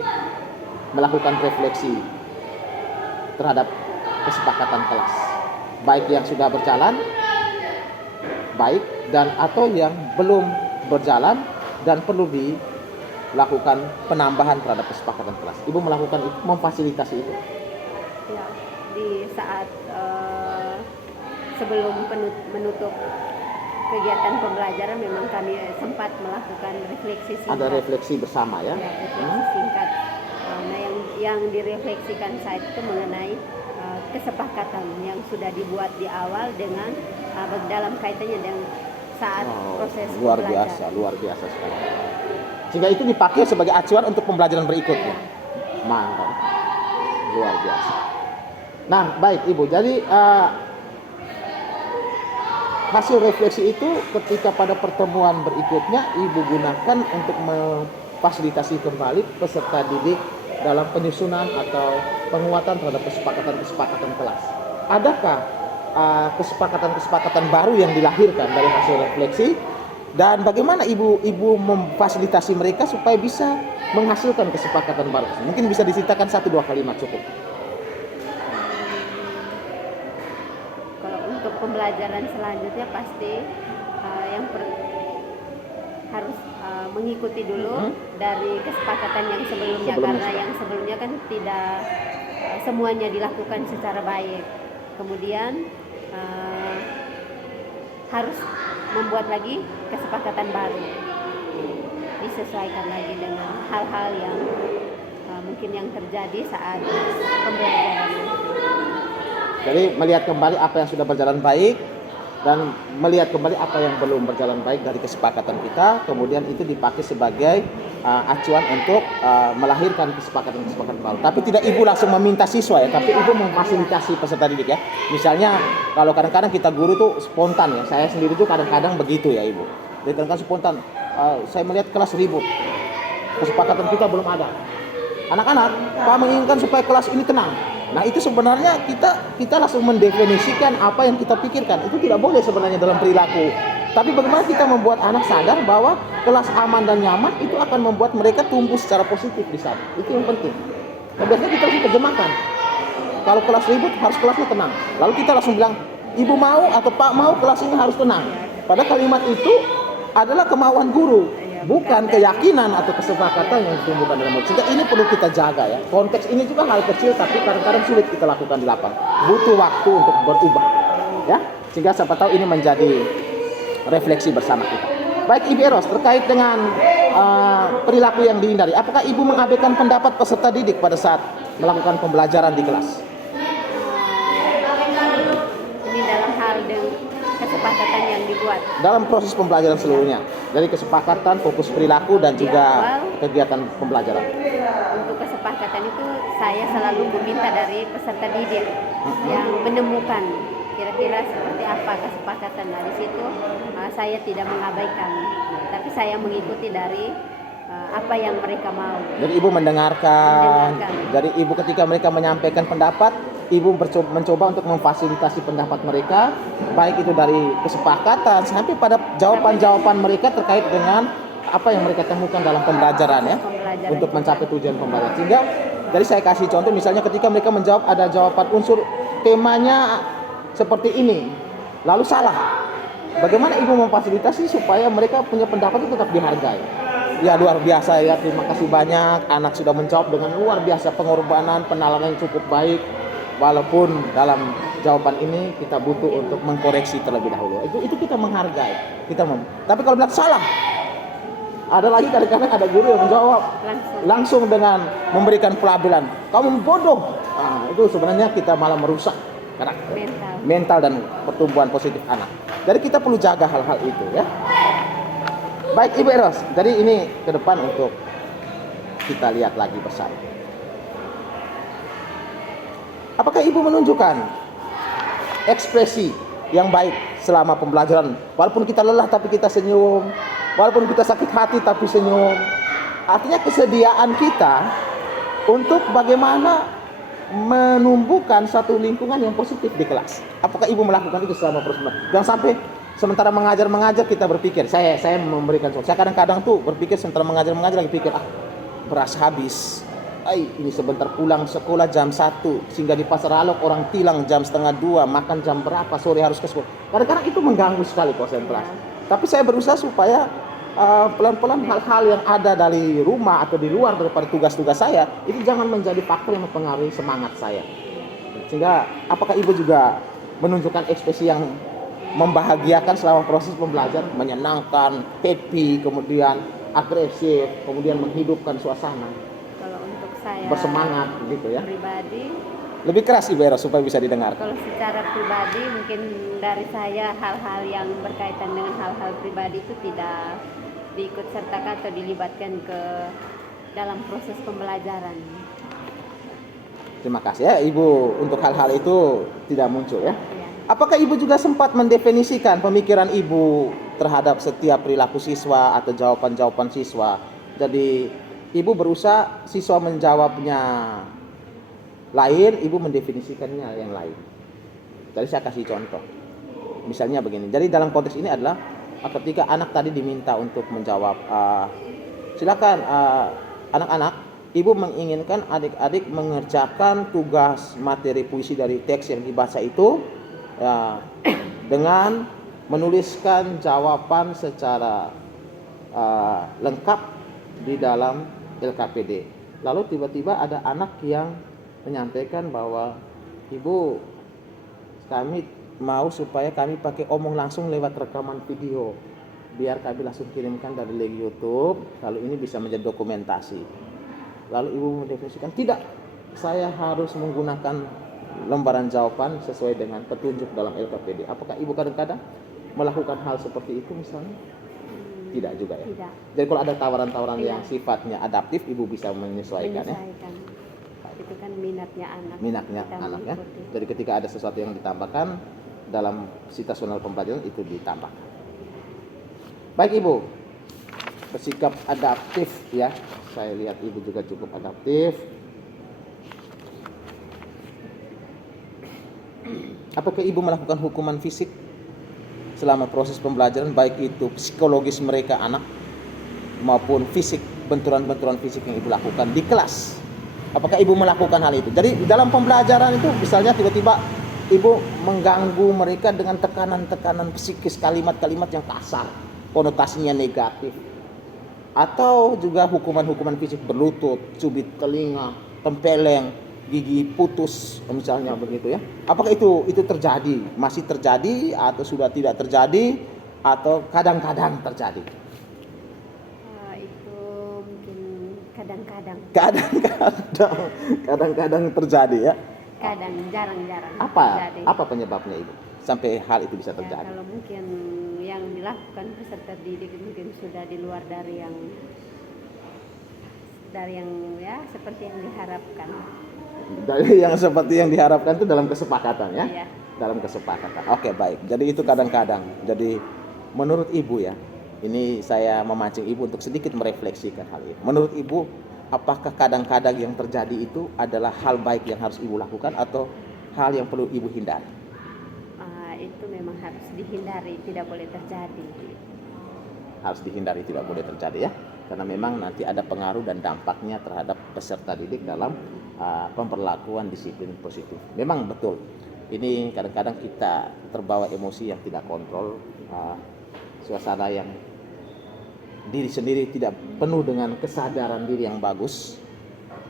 melakukan refleksi terhadap kesepakatan kelas, baik yang sudah berjalan, baik dan atau yang belum berjalan dan perlu dilakukan penambahan terhadap kesepakatan kelas? Ibu melakukan itu, memfasilitasi itu? Ya, di saat sebelum menutup kegiatan pembelajaran memang kami sempat melakukan refleksi singkat. Ada refleksi bersama ya? Ya, refleksi singkat. Nah, yang direfleksikan saat itu mengenai kesepakatan yang sudah dibuat di awal dengan dalam kaitannya dengan saat proses luar pembelajaran. Luar biasa sekali. Sehingga itu dipakai sebagai acuan untuk pembelajaran berikutnya. Mantap, luar biasa. Nah, baik Ibu. Jadi hasil refleksi itu ketika pada pertemuan berikutnya Ibu gunakan untuk memfasilitasi kembali peserta didik dalam penyusunan atau penguatan terhadap kesepakatan kelas. Adakah kesepakatan baru yang dilahirkan dari hasil refleksi, dan bagaimana Ibu memfasilitasi mereka supaya bisa menghasilkan kesepakatan baru? Mungkin bisa diceritakan 1-2 kalimat cukup. Untuk pembelajaran selanjutnya pasti harus mengikuti dulu dari kesepakatan yang sebelumnya, karena yang sebelumnya kan tidak semuanya dilakukan secara baik. Kemudian harus membuat lagi kesepakatan baru, disesuaikan lagi dengan hal-hal yang mungkin yang terjadi saat pembelajaran. Jadi melihat kembali apa yang sudah berjalan baik dan melihat kembali apa yang belum berjalan baik dari kesepakatan kita, kemudian itu dipakai sebagai acuan untuk melahirkan kesepakatan-kesepakatan baru. Tapi tidak ibu langsung meminta siswa ya, tapi ibu memfasilitasi peserta didik ya. Misalnya kalau kadang-kadang kita guru tuh spontan ya, saya sendiri tuh kadang-kadang begitu ya ibu. Jadi kadang-kadang spontan, saya melihat kelas ribut, kesepakatan kita belum ada. Anak-anak, Pak menginginkan supaya kelas ini tenang. Nah itu sebenarnya kita langsung mendefinisikan apa yang kita pikirkan. Itu tidak boleh sebenarnya dalam perilaku. Tapi bagaimana kita membuat anak sadar bahwa kelas aman dan nyaman itu akan membuat mereka tumbuh secara positif di sana. Itu yang penting. Nah, biasanya kita harus terjemahkan. Kalau kelas ribut harus kelasnya tenang. Lalu kita langsung bilang, ibu mau atau pak mau kelas ini harus tenang. Padahal kalimat itu adalah kemauan guru, bukan keyakinan atau kesepakatan yang ditumbuhkan dalam murid. Sehingga ini perlu kita jaga ya. Konteks ini juga hal kecil tapi kadang-kadang sulit kita lakukan di lapangan. Butuh waktu untuk berubah. Ya, sehingga siapa tahu ini menjadi refleksi bersama kita. Baik Ibu Eros, terkait dengan perilaku yang dihindari, apakah Ibu mengabaikan pendapat peserta didik pada saat melakukan pembelajaran di kelas? Ini dalam hal dengan kesepakatan yang dibuat. Dalam proses pembelajaran seluruhnya, dari kesepakatan, fokus perilaku dan juga kegiatan pembelajaran. Untuk kesepakatan itu saya selalu meminta dari peserta didik yang menemukan kira-kira seperti apa kesepakatan. Nah, di situ saya tidak mengabaikan, tapi saya mengikuti dari apa yang mereka mau. Jadi Ibu mendengarkan. Dari Ibu ketika mereka menyampaikan pendapat, Ibu mencoba untuk memfasilitasi pendapat mereka, baik itu dari kesepakatan sampai pada jawaban-jawaban mereka terkait dengan apa yang mereka temukan dalam pembelajaran ya, untuk mencapai tujuan pembelajaran. Sehingga dari saya kasih contoh, misalnya ketika mereka menjawab ada jawaban unsur temanya seperti ini, lalu salah. Bagaimana Ibu memfasilitasi supaya mereka punya pendapat itu tetap dihargai? Ya luar biasa ya, terima kasih banyak. Anak sudah menjawab dengan luar biasa, pengorbanan, penalangan yang cukup baik. Walaupun dalam jawaban ini kita butuh untuk mengkoreksi terlebih dahulu. Itu kita menghargai. Tapi kalau bilang salah, ada lagi kadang-kadang ada guru yang menjawab langsung dengan memberikan pelabelan. Kamu bodoh. Nah, itu sebenarnya kita malah merusak karakter, mental dan pertumbuhan positif anak. Jadi kita perlu jaga hal-hal itu ya. Baik Ibu Eros, jadi ini ke depan untuk kita lihat lagi bersama. Apakah Ibu menunjukkan ekspresi yang baik selama pembelajaran? Walaupun kita lelah tapi kita senyum, walaupun kita sakit hati tapi senyum. Artinya kesediaan kita untuk bagaimana menumbuhkan satu lingkungan yang positif di kelas. Apakah Ibu melakukan itu selama proses? Jangan sampai sementara mengajar kita berpikir, saya memberikan contoh. Saya kadang-kadang tuh berpikir sementara mengajar lagi pikir, beras habis. Ini sebentar pulang sekolah jam 1, sehingga di pasar Alok orang tilang jam 1:30, makan jam berapa, sore harus ke sekolah. Kadang-kadang itu mengganggu sekali konsentrasi. Tapi saya berusaha supaya pelan-pelan hal-hal yang ada dari rumah atau di luar daripada tugas-tugas saya itu jangan menjadi faktor yang mempengaruhi semangat saya. Sehingga apakah Ibu juga menunjukkan ekspresi yang membahagiakan selama proses pembelajaran, menyenangkan, happy, kemudian agresif, kemudian menghidupkan suasana? Kalau untuk saya bersemangat gitu ya. Pribadi lebih keras Ibu Eros supaya bisa didengar. Kalau secara pribadi mungkin dari saya hal-hal yang berkaitan dengan hal-hal pribadi itu tidak diikut sertakan atau dilibatkan ke dalam proses pembelajaran. Terima kasih ya Ibu, untuk hal-hal itu tidak muncul ya. Apakah Ibu juga sempat mendefinisikan pemikiran Ibu terhadap setiap perilaku siswa atau jawaban-jawaban siswa? Jadi Ibu berusaha siswa menjawabnya lain, Ibu mendefinisikannya yang lain. Jadi saya kasih contoh. Misalnya begini. Jadi dalam konteks ini adalah ketika anak tadi diminta untuk menjawab, silakan anak-anak, Ibu menginginkan adik-adik mengerjakan tugas materi puisi dari teks yang dibaca itu dengan menuliskan jawaban secara lengkap di dalam LKPD. Lalu tiba-tiba ada anak yang menyampaikan bahwa ibu, kami mau supaya kami pakai omong langsung lewat rekaman video, biar kami langsung kirimkan dari link YouTube, kalau ini bisa menjadi dokumentasi. Lalu ibu mendefinisikan, tidak, saya harus menggunakan lembaran jawaban sesuai dengan petunjuk dalam LKPD. Apakah ibu kadang-kadang melakukan hal seperti itu misalnya? Tidak juga ya? Tidak. Jadi kalau ada tawaran-tawaran Tidak. yang sifatnya adaptif, ibu bisa menyesuaikan ya? Itu kan minatnya anak. Minatnya Kita anak ya. mengikuti. Jadi ketika ada sesuatu yang ditambahkan dalam situasional pembelajaran, itu ditambahkan. Baik ibu, bersikap adaptif ya. Saya lihat ibu juga cukup adaptif. Apakah ibu melakukan hukuman fisik selama proses pembelajaran, baik itu psikologis mereka anak maupun fisik, benturan-benturan fisik yang ibu lakukan di kelas? Apakah ibu melakukan hal itu? Jadi di dalam pembelajaran itu misalnya tiba-tiba ibu mengganggu mereka dengan tekanan-tekanan psikis, kalimat-kalimat yang kasar, konotasinya negatif. Atau juga hukuman-hukuman fisik berlutut, cubit telinga, tempeleng, gigi putus misalnya begitu ya. Apakah itu terjadi? Masih terjadi atau sudah tidak terjadi atau kadang-kadang terjadi? Itu mungkin kadang-kadang. Kadang-kadang terjadi ya. Kadang, jarang-jarang Apa terjadi. apa penyebabnya ibu sampai hal itu bisa Ya, terjadi? kalau mungkin yang dilakukan peserta didik mungkin sudah di luar dari yang ya seperti yang diharapkan. Dari yang seperti yang diharapkan itu dalam kesepakatan ya? Iya. Dalam kesepakatan. Oke, baik. Jadi itu kadang-kadang. Jadi menurut ibu ya, ini saya memancing ibu untuk sedikit merefleksikan hal ini. Menurut ibu, apakah kadang-kadang yang terjadi itu adalah hal baik yang harus ibu lakukan atau hal yang perlu ibu hindari? Itu memang harus dihindari, tidak boleh terjadi. Harus dihindari, tidak boleh terjadi ya, karena memang nanti ada pengaruh dan dampaknya terhadap peserta didik dalam pemberlakuan disiplin positif. Memang betul, ini kadang-kadang kita terbawa emosi yang tidak kontrol, suasana yang diri sendiri tidak penuh dengan kesadaran diri yang bagus,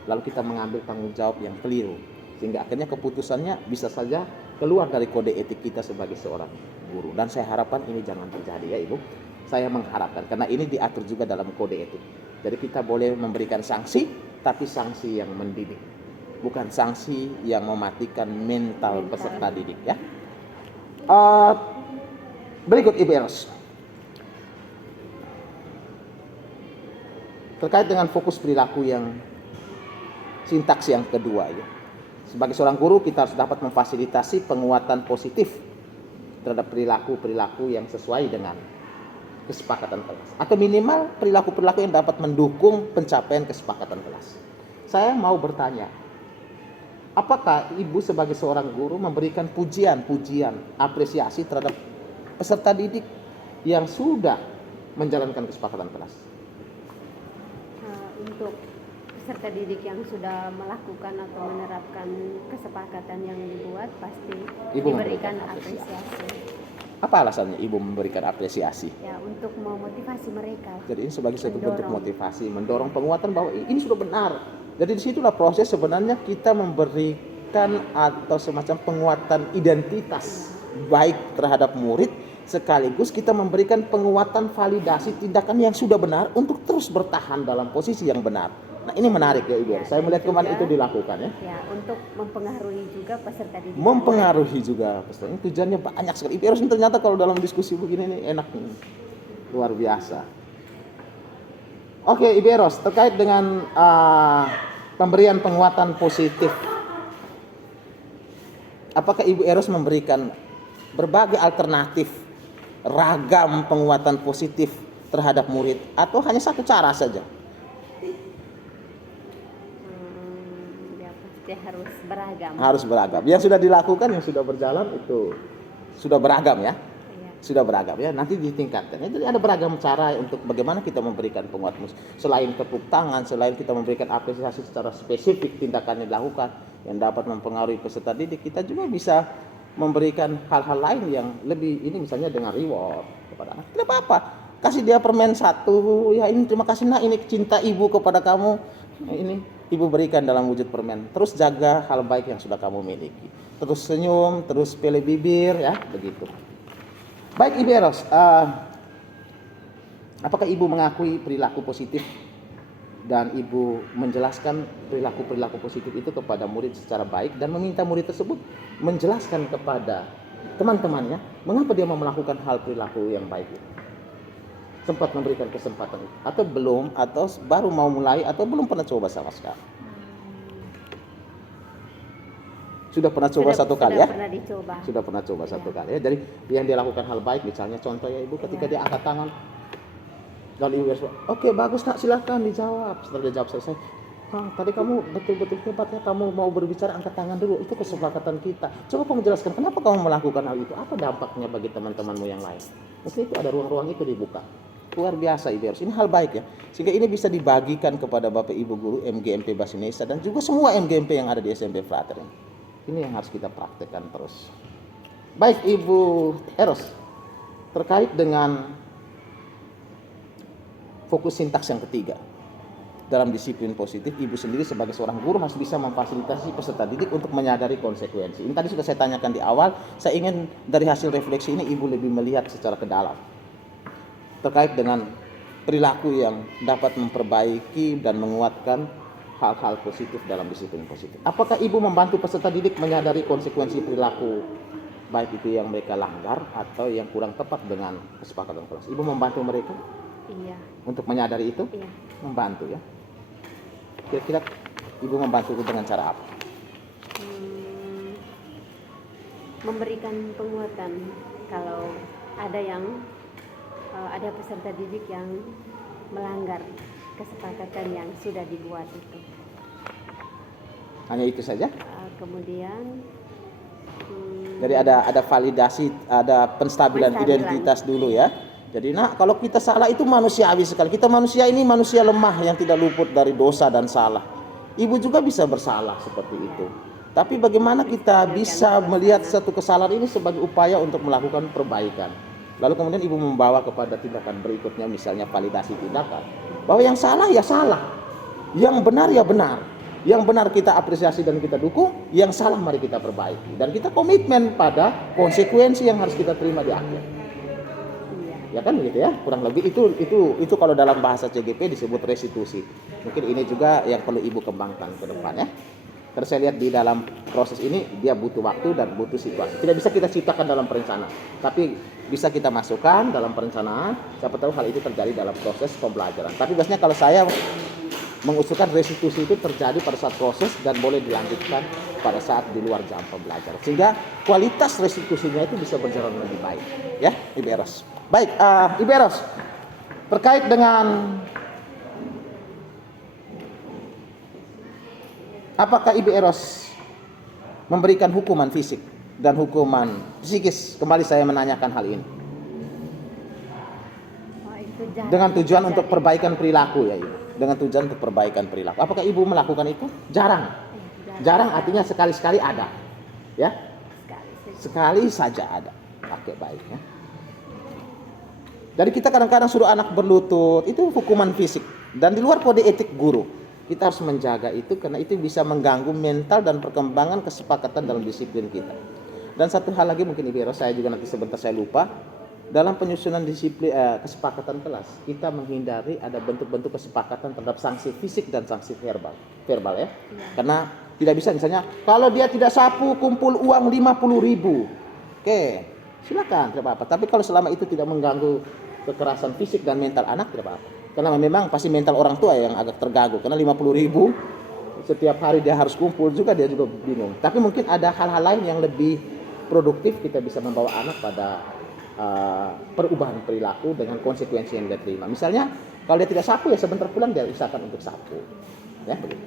lalu kita mengambil tanggung jawab yang keliru, sehingga akhirnya keputusannya bisa saja keluar dari kode etik kita sebagai seorang guru. Dan saya harapkan ini jangan terjadi ya ibu. Saya mengharapkan, karena ini diatur juga dalam kode etik. Jadi kita boleh memberikan sanksi, tapi sanksi yang mendidik, bukan sanksi yang mematikan mental peserta didik ya. Berikut Ibu Eros, terkait dengan fokus perilaku yang sintaks yang kedua ya. Sebagai seorang guru kita harus dapat memfasilitasi penguatan positif terhadap perilaku-perilaku yang sesuai dengan kesepakatan kelas, atau minimal perilaku-perilaku yang dapat mendukung pencapaian kesepakatan kelas. Saya mau bertanya, apakah ibu sebagai seorang guru memberikan pujian, apresiasi terhadap peserta didik yang sudah menjalankan kesepakatan kelas? Untuk peserta didik yang sudah melakukan atau menerapkan kesepakatan yang dibuat, pasti Ibu diberikan memberikan apresiasi. Apa alasannya ibu memberikan apresiasi? Ya, untuk memotivasi mereka. Jadi ini sebagai satu bentuk motivasi, mendorong penguatan bahwa ini sudah benar. Jadi disitulah proses sebenarnya kita memberikan atau semacam penguatan identitas baik terhadap murid, sekaligus kita memberikan penguatan validasi tindakan yang sudah benar untuk terus bertahan dalam posisi yang benar. Nah ini menarik ya Ibu. Saya melihat kemarin itu dilakukan ya. Ya, untuk mempengaruhi juga peserta didik. Mempengaruhi juga peserta. Ini tujuannya banyak sekali. Ibu Eros ini ternyata kalau dalam diskusi begini nih enak nih. Luar biasa. Oke Ibu Eros, terkait dengan pemberian penguatan positif, apakah Ibu Eros memberikan berbagai alternatif ragam penguatan positif terhadap murid atau hanya satu cara saja? Ya, pasti harus beragam. Harus beragam. Yang sudah dilakukan, yang sudah berjalan itu sudah beragam ya. Sudah beragam ya, nanti ditingkatkan. Jadi ada beragam cara untuk bagaimana kita memberikan penguatan. Selain tepuk tangan, selain kita memberikan apresiasi secara spesifik tindakan yang dilakukan yang dapat mempengaruhi peserta didik, kita juga bisa memberikan hal-hal lain yang lebih ini, misalnya dengan reward kepada anak. Tidak apa-apa, kasih dia permen satu, ya ini terima kasih nak, ini cinta ibu kepada kamu, ini ibu berikan dalam wujud permen. Terus jaga hal baik yang sudah kamu miliki. Terus senyum, terus pele bibir, ya, begitu. Baik Ibu Eros, apakah ibu mengakui perilaku positif dan ibu menjelaskan perilaku-perilaku positif itu kepada murid secara baik dan meminta murid tersebut menjelaskan kepada teman-temannya mengapa dia mau melakukan hal perilaku yang baik itu? Sempat memberikan kesempatan itu atau belum, atau baru mau mulai, atau belum pernah coba sama sekali? Sudah pernah coba satu kali ya? Pernah dicoba. Sudah pernah coba satu kali ya. Jadi yang dia lakukan hal baik, misalnya contoh ya ibu, ketika dia angkat tangan, lalu ibu oke bagus nak, silakan dijawab. Setelah dia jawab selesai, tadi kamu betul-betul hebat ya, kamu mau berbicara angkat tangan dulu, itu kesepakatan kita. Coba kamu jelaskan kenapa kamu melakukan hal itu, apa dampaknya bagi teman-temanmu yang lain. Mungkin itu ada ruang-ruang itu dibuka. Luar biasa Ibu Eros, ini hal baik ya. Sehingga ini bisa dibagikan kepada Bapak Ibu guru MGMP Bahasa Indonesia dan juga semua MGMP yang ada di SMP Flutter ini. Ini yang harus kita praktekkan terus. Baik Ibu Eros, terkait dengan fokus sintaks yang ketiga dalam disiplin positif, ibu sendiri sebagai seorang guru harus bisa memfasilitasi peserta didik untuk menyadari konsekuensi. Ini tadi sudah saya tanyakan di awal. Saya ingin dari hasil refleksi ini ibu lebih melihat secara ke dalam terkait dengan perilaku yang dapat memperbaiki dan menguatkan hal-hal positif dalam disiplin positif. Apakah ibu membantu peserta didik menyadari konsekuensi perilaku baik itu yang mereka langgar atau yang kurang tepat dengan kesepakatan kelas? Ibu membantu mereka? Iya. Untuk menyadari itu? Iya. Membantu ya. Kira-kira ibu membantu dengan cara apa? Memberikan penguatan kalau ada peserta didik yang melanggar kesepakatan yang sudah dibuat itu. Hanya itu saja? Kemudian jadi ada validasi, ada penstabilan identitas dulu ya. Jadi kalau kita salah itu manusiawi sekali. Kita manusia ini manusia lemah yang tidak luput dari dosa dan salah. Ibu juga bisa bersalah seperti itu. Tapi bagaimana kita bisa melihat satu kesalahan ini sebagai upaya untuk melakukan perbaikan. Lalu kemudian ibu membawa kepada tindakan berikutnya, misalnya validasi tindakan. Bahwa yang salah ya salah, yang benar ya benar. Yang benar kita apresiasi dan kita dukung, yang salah mari kita perbaiki. Dan kita komitmen pada konsekuensi yang harus kita terima di akhir. Ya kan begitu ya, kurang lebih itu kalau dalam bahasa CGP disebut restitusi. Mungkin ini juga yang perlu ibu kembangkan ke depan ya. Karena saya lihat di dalam proses ini dia butuh waktu dan butuh situasi. Tidak bisa kita ciptakan dalam perencanaan, tapi bisa kita masukkan dalam perencanaan. Siapa tahu hal itu terjadi dalam proses pembelajaran. Tapi biasanya kalau saya mengusulkan restitusi itu terjadi pada saat proses dan boleh dilanjutkan pada saat di luar jam pembelajaran. Sehingga kualitas restitusinya itu bisa berjalan lebih baik. Ya, Ibu Eros. Baik, Ibu Eros, terkait dengan apakah Ibu Eros memberikan hukuman fisik dan hukuman psikis? Kembali saya menanyakan hal ini. Dengan tujuan untuk perbaikan perilaku ya Ibu. Dengan tujuan untuk perbaikan perilaku. Apakah Ibu melakukan itu? Jarang. Jarang artinya sekali-sekali ada. Ya? Sekali saja ada. Pakai baik ya. Jadi kita kadang-kadang suruh anak berlutut, itu hukuman fisik. Dan di luar kode etik guru. Kita harus menjaga itu karena itu bisa mengganggu mental dan perkembangan kesepakatan dalam disiplin kita. Dan satu hal lagi mungkin Ibu Eros, saya juga nanti sebentar saya lupa. Dalam penyusunan disiplin kesepakatan kelas, kita menghindari ada bentuk-bentuk kesepakatan terhadap sanksi fisik dan sanksi verbal ya. Karena tidak bisa misalnya kalau dia tidak sapu kumpul uang 50.000. Oke, silakan tidak apa-apa. Tapi kalau selama itu tidak mengganggu kekerasan fisik dan mental anak tidak apa-apa. Karena memang pasti mental orang tua yang agak terganggu. Karena 50.000 setiap hari dia harus kumpul juga, dia juga bingung. Tapi mungkin ada hal-hal lain yang lebih produktif, kita bisa membawa anak pada perubahan perilaku dengan konsekuensi yang dia terima. Misalnya kalau dia tidak sapu ya sebentar pulang dia usahakan untuk sapu. Ya begitu.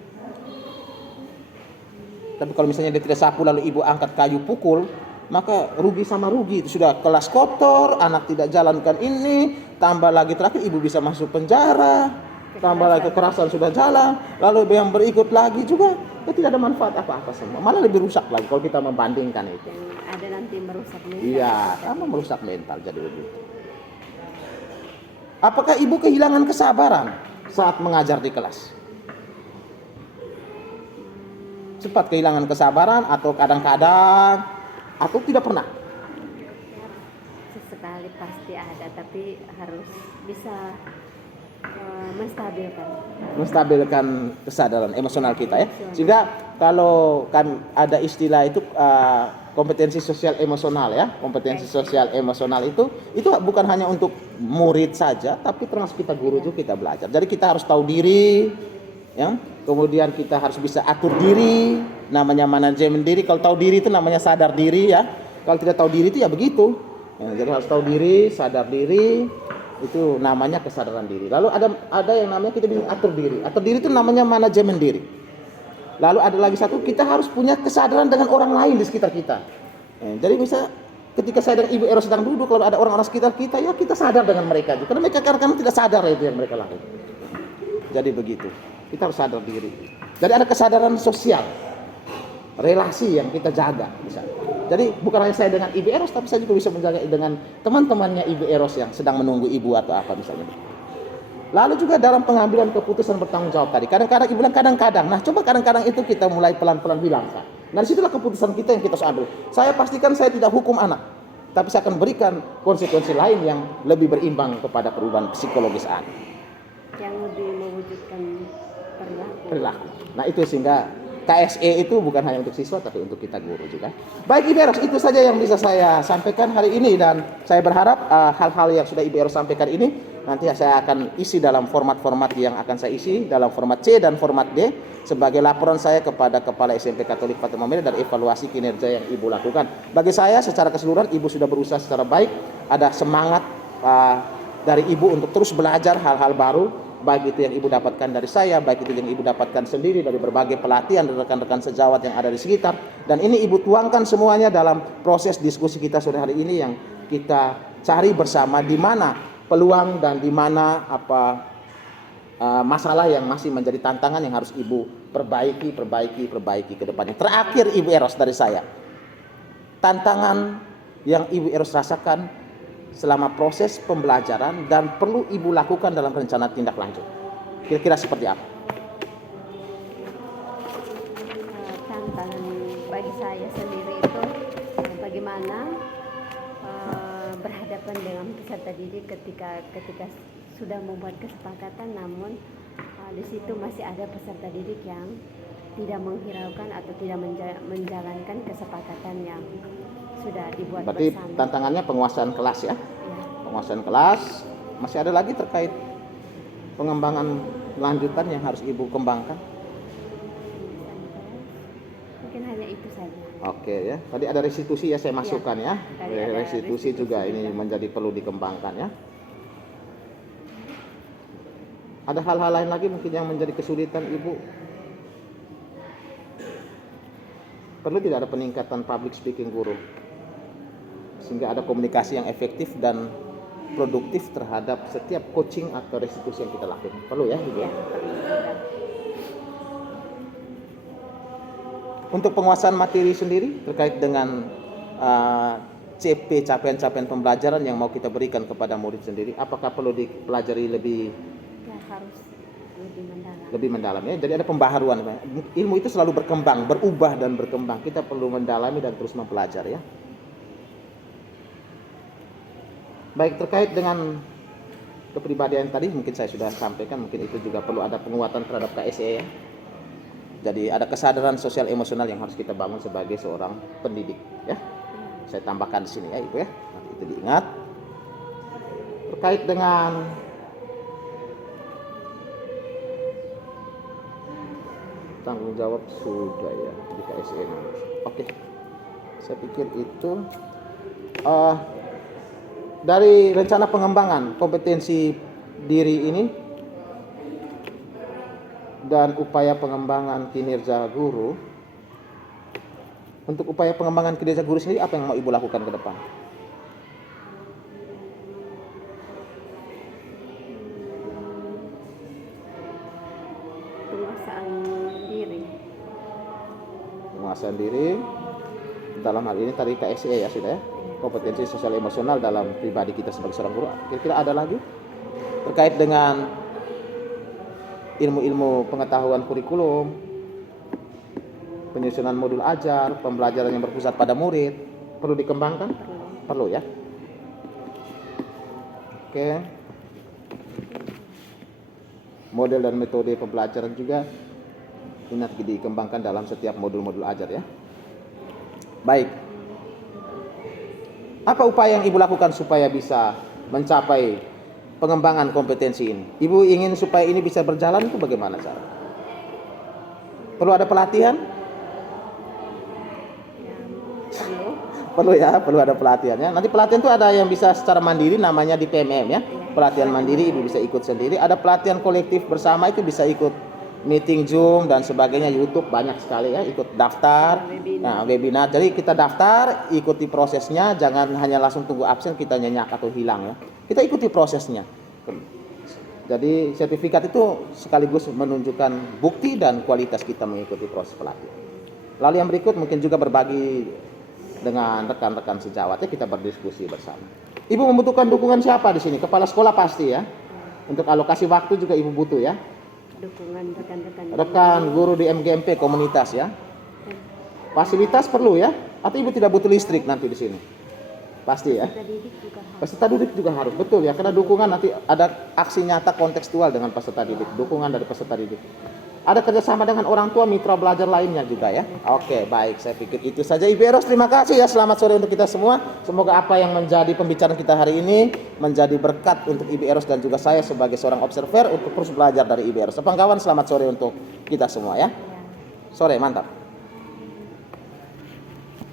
Tapi kalau misalnya dia tidak sapu lalu ibu angkat kayu pukul, maka rugi sama rugi. Itu sudah kelas kotor, anak tidak jalankan ini, tambah lagi terakhir ibu bisa masuk penjara, tambah lagi kekerasan sudah jalan, lalu yang berikut lagi juga tidak ada manfaat apa-apa semua, malah lebih rusak lagi kalau kita membandingkan itu. Ada nanti merusak mental. Iya, sama merusak mental jadi begitu. Apakah ibu kehilangan kesabaran saat mengajar di kelas? Sempat kehilangan kesabaran atau kadang-kadang atau tidak pernah? Sesekali pasti ada, tapi harus bisa menstabilkan. Menstabilkan kesadaran emosional kita ya. Sehingga kalau kan ada istilah itu kompetensi sosial emosional ya. Kompetensi sosial emosional itu bukan hanya untuk murid saja, tapi termasuk kita guru juga kita belajar. Jadi kita harus tahu diri ya. Kemudian kita harus bisa atur diri, namanya manajemen diri. Kalau tahu diri itu namanya sadar diri ya. Kalau tidak tahu diri itu ya begitu. Ya, jadi harus tahu diri, sadar diri, itu namanya kesadaran diri. Lalu ada yang namanya kita bilang atur diri. Atur diri itu namanya manajemen diri. Lalu ada lagi satu, kita harus punya kesadaran dengan orang lain di sekitar kita. Jadi bisa ketika saya dan Ibu Eros sedang duduk, lalu ada orang-orang sekitar kita, ya kita sadar dengan mereka juga. Karena mereka kadang-kadang tidak sadar itu yang mereka lakukan. Jadi begitu. Kita harus sadar diri. Jadi ada kesadaran sosial, relasi yang kita jaga misalnya. Jadi bukan hanya saya dengan Ibu Eros, tapi saya juga bisa menjaga dengan teman-temannya Ibu Eros yang sedang menunggu Ibu atau apa misalnya. Lalu juga dalam pengambilan keputusan bertanggung jawab tadi. Kadang-kadang Ibu bilang kadang-kadang. Nah coba kadang-kadang itu kita mulai pelan-pelan bilang. Nah disitulah keputusan kita yang kita harus ambil. Saya pastikan saya tidak hukum anak, tapi saya akan berikan konsekuensi lain yang lebih berimbang kepada perubahan psikologis anak. Yang lebih mewujudkan Perilaku. Nah itu sehingga KSE itu bukan hanya untuk siswa tapi untuk kita guru juga. Baik Ibu Eros, itu saja yang bisa saya sampaikan hari ini, dan saya berharap hal-hal yang sudah Ibu Eros sampaikan ini nanti saya akan isi dalam format-format yang akan saya isi dalam format C dan format D sebagai laporan saya kepada Kepala SMP Katolik Fatima Medan dan evaluasi kinerja yang Ibu lakukan. Bagi saya secara keseluruhan Ibu sudah berusaha secara baik, ada semangat dari Ibu untuk terus belajar hal-hal baru. Baik itu yang Ibu dapatkan dari saya, baik itu yang Ibu dapatkan sendiri dari berbagai pelatihan dari rekan-rekan sejawat yang ada di sekitar. Dan ini Ibu tuangkan semuanya dalam proses diskusi kita sore hari ini yang kita cari bersama di mana peluang dan di mana masalah yang masih menjadi tantangan yang harus Ibu perbaiki ke depannya. Terakhir Ibu Eros dari saya, tantangan yang Ibu Eros rasakan selama proses pembelajaran dan perlu Ibu lakukan dalam rencana tindak lanjut, kira-kira seperti apa? Tantangan bagi saya sendiri itu bagaimana berhadapan dengan peserta didik ketika sudah membuat kesepakatan, namun di situ masih ada peserta didik yang tidak menghiraukan atau tidak menjalankan kesepakatan yang sudah dibuat Berarti bersama. tantangannya penguasaan kelas ya? Penguasaan kelas. Masih ada lagi terkait pengembangan lanjutan yang harus Ibu kembangkan? Mungkin hanya itu saja. Oke ya. Tadi ada restitusi ya saya masukkan ya. Restitusi juga ini menjadi perlu dikembangkan ya. Ada hal-hal lain lagi mungkin yang menjadi kesulitan Ibu? Perlu tidak ada peningkatan public speaking guru? Sehingga ada komunikasi yang efektif dan produktif terhadap setiap coaching atau restitusi yang kita lakukan. Perlu ya Ibu? Ya. Untuk penguasaan materi sendiri terkait dengan CP, capaian-capaian pembelajaran yang mau kita berikan kepada murid sendiri, apakah perlu dipelajari lebih Harus lebih mendalam ya? Jadi ada pembaharuan. Ilmu itu selalu berkembang, berubah dan berkembang. Kita perlu mendalami dan terus mempelajari ya. Baik, terkait dengan kepribadian tadi mungkin saya sudah sampaikan, mungkin itu juga perlu ada penguatan terhadap KSE ya. Jadi ada kesadaran sosial emosional yang harus kita bangun sebagai seorang pendidik ya. Saya tambahkan di sini ya Ibu ya. Nanti itu diingat. Terkait dengan tanggung jawab sudah ya di KSE. Oke. Saya pikir itu dari rencana pengembangan kompetensi diri ini dan upaya pengembangan kinerja guru. Untuk upaya pengembangan kinerja guru sendiri apa yang mau Ibu lakukan ke depan? Penguasaan diri dalam hal ini tadi KSE ya sudah ya. Kompetensi sosial emosional dalam pribadi kita sebagai seorang guru. Kira-kira ada lagi terkait dengan ilmu-ilmu pengetahuan kurikulum, penyusunan modul ajar, pembelajaran yang berpusat pada murid, perlu dikembangkan? Perlu ya. Oke. Model dan metode pembelajaran juga ini nanti dikembangkan dalam setiap modul-modul ajar ya. Baik. Apa upaya yang Ibu lakukan supaya bisa mencapai pengembangan kompetensi ini? Ibu ingin supaya ini bisa berjalan itu bagaimana cara? Perlu ada pelatihan? Perlu ya, perlu ada pelatihannya. Nanti pelatihan itu ada yang bisa secara mandiri, namanya di PMM ya. Pelatihan mandiri Ibu bisa ikut sendiri. Ada pelatihan kolektif bersama, itu bisa ikut meeting Zoom dan sebagainya, YouTube banyak sekali ya. Ikut daftar, nah webinar. Jadi kita daftar, ikuti prosesnya, jangan hanya langsung tunggu absen kita nyenyak atau hilang ya. Kita ikuti prosesnya. Jadi sertifikat itu sekaligus menunjukkan bukti dan kualitas kita mengikuti proses pelatihan. Lalu yang berikut mungkin juga berbagi dengan rekan-rekan sejawat ya, kita berdiskusi bersama. Ibu membutuhkan dukungan siapa di sini? Kepala sekolah pasti ya. Untuk alokasi waktu juga Ibu butuh ya. Dukungan rekan-rekan. Rekan guru di MGMP komunitas ya. Fasilitas perlu ya. Atau Ibu tidak butuh listrik nanti di sini? Pasti ya. Peserta didik juga harus, betul ya. Karena dukungan nanti ada aksi nyata kontekstual dengan peserta didik. Dukungan dari peserta didik. Ada kerjasama dengan orang tua, mitra belajar lainnya juga ya. Oke, baik. Saya pikir itu saja. Ibu Eros, terima kasih ya. Selamat sore untuk kita semua. Semoga apa yang menjadi pembicaraan kita hari ini menjadi berkat untuk Ibu Eros dan juga saya sebagai seorang observer untuk terus belajar dari Ibu Eros. Kawan-kawan, selamat sore untuk kita semua ya. Sore, mantap.